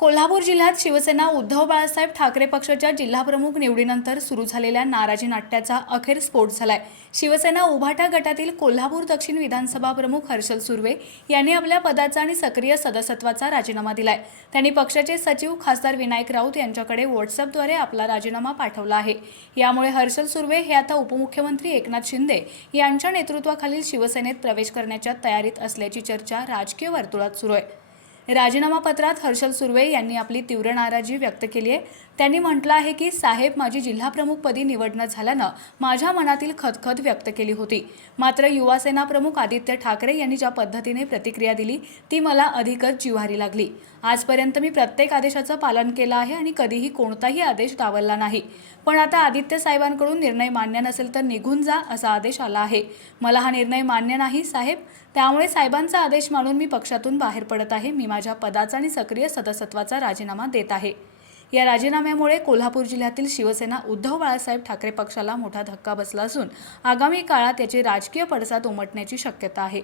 कोल्हापूर जिल्ह्यात शिवसेना उद्धव बाळासाहेब ठाकरे पक्षाच्या जिल्हाप्रमुख निवडीनंतर सुरू झालेल्या नाराजी नाट्याचा अखेर स्फोट झालाय. शिवसेना उभाटा गटातील कोल्हापूर दक्षिण विधानसभा प्रमुख हर्षल सुर्वे यांनी आपल्या पदाचा आणि सक्रिय सदस्यत्वाचा राजीनामा दिलाय. त्यांनी पक्षाचे सचिव खासदार विनायक राऊत यांच्याकडे व्हॉट्सअपद्वारे आपला राजीनामा पाठवला आहे. यामुळे हर्षल सुर्वे हे आता उपमुख्यमंत्री एकनाथ शिंदे यांच्या नेतृत्वाखालील शिवसेनेत प्रवेश करण्याच्या तयारीत असल्याची चर्चा राजकीय वर्तुळात सुरू आहे. राजीनामा पत्रात हर्षल सुर्वे यांनी आपली तीव्र नाराजी व्यक्त केली आहे. त्यांनी म्हटलं आहे की साहेब माझी जिल्हाप्रमुखपदी निवड न झाल्यानं माझ्या मनातील खतखत व्यक्त केली होती. मात्र युवासेना प्रमुख आदित्य ठाकरे यांनी ज्या पद्धतीने प्रतिक्रिया दिली ती मला अधिकच जिव्हारी लागली. आजपर्यंत मी प्रत्येक आदेशाचं पालन केलं आहे आणि कधीही कोणताही आदेश डावलला नाही. पण आता आदित्य साहेबांकडून निर्णय मान्य नसेल तर निघून जा असा आदेश आला आहे. मला हा निर्णय मान्य नाही साहेब. त्यामुळे साहेबांचा आदेश मानून मी पक्षातून बाहेर पडत आहे मी माझ्या पदाचा आणि सक्रिय सदस्यत्वाचा राजीनामा देत आहे. या राजीनाम्यामुळे कोल्हापूर जिल्ह्यातील शिवसेना उद्धव बाळासाहेब ठाकरे पक्षाला मोठा धक्का बसला असून आगामी काळात याचे राजकीय पडसाद उमटण्याची शक्यता आहे.